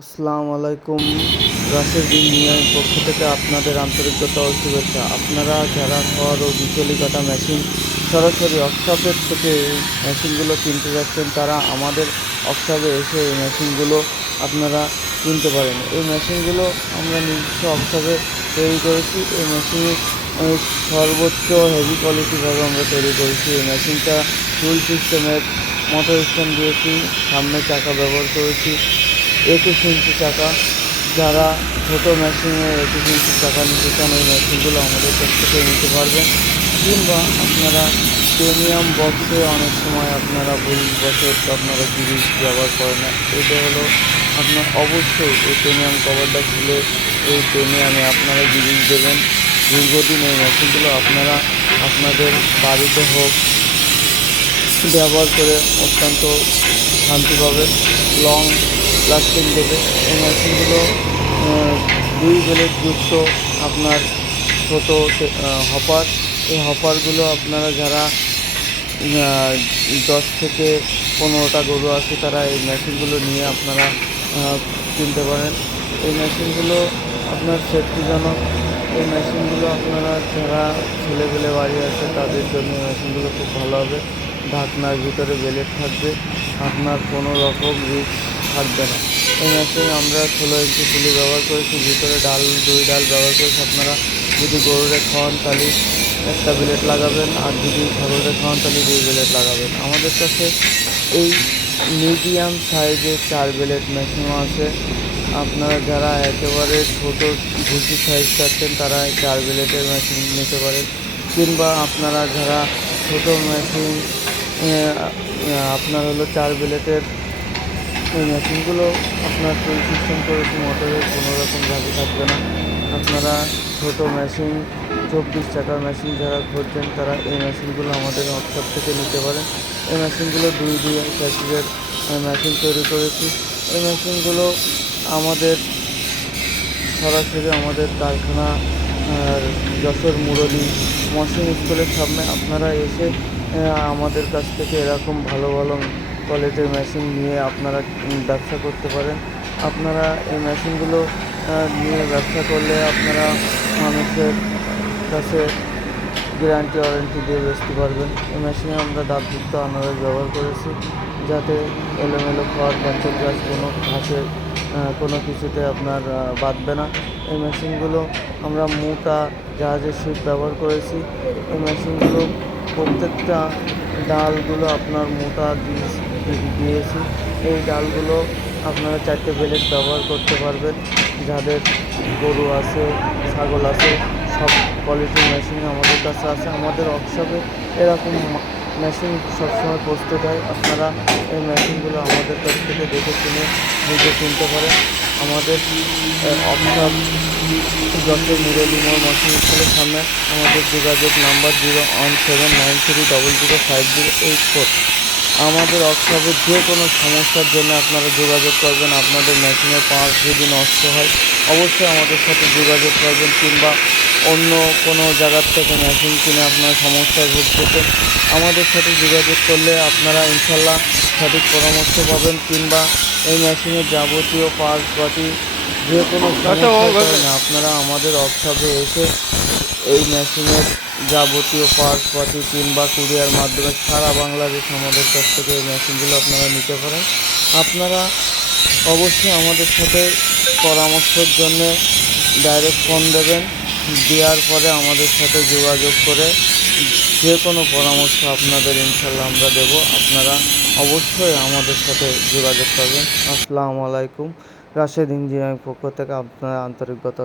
আসসালামু আলাইকুম। রাশেদ ইঞ্জিনিয়ারিং পক্ষ থেকে আপনাদের আন্তরিকতা ও শুভেচ্ছা। আপনারা যারা খড় ও বিচুলি কাটা মেশিন সরাসরি ওয়ার্কশপের থেকে এই মেশিনগুলো কিনতে যাচ্ছেন, তারা আমাদের ওয়ার্কশপে এসে এই মেশিনগুলো আপনারা কিনতে পারেন। এই মেশিনগুলো আমরা নিজস্ব ওয়ার্কশপে তৈরি করেছি। এই মেশিনের সর্বোচ্চ হেভি কোয়ালিটিভাবে আমরা তৈরি করেছি। এই মেশিনটা টুল সিস্টেমের মোটর স্ট্যান্ড দিয়েছি, সামনে চাকা ব্যবহার করেছি 21 ইঞ্চি চাকা। যারা ছোটো মেশিনে 21 ইঞ্চি চাকা নিতে চান, এই মেশিনগুলো আমাদের কাছ থেকে নিতে পারবেন। কিংবা আপনারা প্রিমিয়াম বক্সে অনেক সময় আপনারা ভুলবশত আপনারা গিরিজ ব্যবহার করেন না, এটা হলো আপনার অবশ্যই এই প্রিমিয়াম কভারটা খুলে এই প্রিমিয়ামে আপনারা গিরিজ দেবেন। দীর্ঘদিন এই মেশিনগুলো আপনারা আপনাদের বাড়িতে হোক ব্যবহার করে অত্যন্ত শান্তি পাবেন, লং লাস্টিং দেবে। এই মেশিনগুলো 2 ব্লেড যুক্ত আপনার ছোটো হপার। এই হপারগুলো আপনারা যারা 10 থেকে 15টা গরু আছে, তারা এই মেশিনগুলো নিয়ে আপনারা কিনতে পারেন। এই মেশিনগুলো আপনার সেফটিজনক। এই মেশিনগুলো আপনারা যারা ছেলেপেলে বাড়ি আছে তাদের জন্য এই মেশিনগুলো খুব ভালো হবে। ঢাকনার ভিতরে ব্লেড থাকবে, আপনার কোনো রকম রিস্ক থাকবে না। এই মেশিনে আমরা 16 ইঞ্চি পুলি ব্যবহার করেছি, ভিতরে 2 ডাল ব্যবহার করেছি। আপনারা যদি গরুরে খাওয়ান তাহলে একটা ব্লেড লাগাবেন, আর যদি ছাগলরে খাওয়ান তাহলে 2 ব্লেড লাগাবেন। আমাদের কাছে এই মিডিয়াম সাইজের 4 ব্লেড মেশিনও আছে। আপনারা যারা একেবারে ছোটো ভুসি সাইজ চাচ্ছেন, তারা 4 ব্লেডের মেশিন নিতে পারেন। কিংবা আপনারা যারা ছোটো মেশিন আপনার হলো 4 ব্লেডের এই মেশিনগুলো আপনার টুল সিস্টেম করেছি, মোটরের কোনো রকম ঝাঁকি থাকবে না। আপনারা ছোটো মেশিন 24 চাকার মেশিন যারা খুঁজছেন, তারা এই মেশিনগুলো আমাদের ওয়ার্কশপ থেকে নিতে পারেন। এই মেশিনগুলো 2 স্যাচিসের মেশিন তৈরি করেছি। এই মেশিনগুলো আমাদের সরাসরি আমাদের কারখানা যশোর মুরলী মহসিন স্কুলের সামনে। আপনারা এসে আমাদের কাছ থেকে এরকম ভালো ভালো কোয়ালিটির মেশিন নিয়ে আপনারা ব্যবসা করতে পারেন। আপনারা এই মেশিনগুলো নিয়ে ব্যবসা করলে আপনারা মানুষের কাছে গ্যারান্টি ওয়ারেন্টি দিয়ে বেচতে পারবেন। এই মেশিনে আমরা দাঁতযুক্ত আনারস ব্যবহার করেছি, যাতে এলোমেলো খড় গাছের গাছ কোনো ঘাসের কোনো কিছুতে আপনার বাঁধবে না। এই মেশিনগুলো আমরা মোটা জাহাজের শিপ ব্যবহার করেছি। এই মেশিনগুলো প্রত্যেকটা ডালগুলো আপনার মোটা দিয়েছি। এই ডালগুলো আপনারা 4টে ব্লেড ব্যবহার করতে পারবেন। যাদের গরু আছে, ছাগল আছে, সব কোয়ালিটির মেশিন আমাদের কাছে আছে। আমাদের ওয়ার্কশপে এরকম মেশিন সবসময় প্রস্তুত হয়। আপনারা এই মেশিনগুলো আমাদের কাছ থেকে দেখে শুনে নিজে কিনতে পারেন। আমাদের ওয়ার্কশপ যশোর মুরলী মোড় মহসিন স্কুলের সামনে। আমাদের যোগাযোগ নাম্বার 0179300505084। আমাদের ওয়ার্কশপে যে কোনো সমস্যার জন্য আপনারা যোগাযোগ করবেন। আপনাদের মেশিনের পার্টস যদি নষ্ট হয়, অবশ্যই আমাদের সাথে যোগাযোগ করবেন। কিংবা অন্য কোনো জায়গার থেকে মেশিন কিনে আপনারা সমস্যায় ভুগতেছেন, আমাদের সাথে যোগাযোগ করলে আপনারা ইনশাল্লাহ সঠিক পরামর্শ পাবেন। কিংবা এই মেশিনের যাবতীয় পার্টস বাটি যে কোনো সমস্যার কারণে আপনারা আমাদের ওয়ার্কশপে এসে এই মেশিনের যাবতীয় পার্টস পাতি কিংবা কুরিয়ার মাধ্যমে সারা বাংলাদেশ আমাদের কাছ থেকে এই মেশিনগুলো আপনারা নিতে পারেন। আপনারা অবশ্যই আমাদের সাথে পরামর্শের জন্য ডাইরেক্ট ফোন দেবেন। দেওয়ার পরে আমাদের সাথে যোগাযোগ করে যে কোনো পরামর্শ আপনাদের ইনশাল্লাহ আমরা দেব। আপনারা অবশ্যই আমাদের সাথে যোগাযোগ করবেন। আসসালামু আলাইকুম। রাশেদ ইঞ্জিনিয়ারিং পক্ষ থেকে আপনার আন্তরিকতা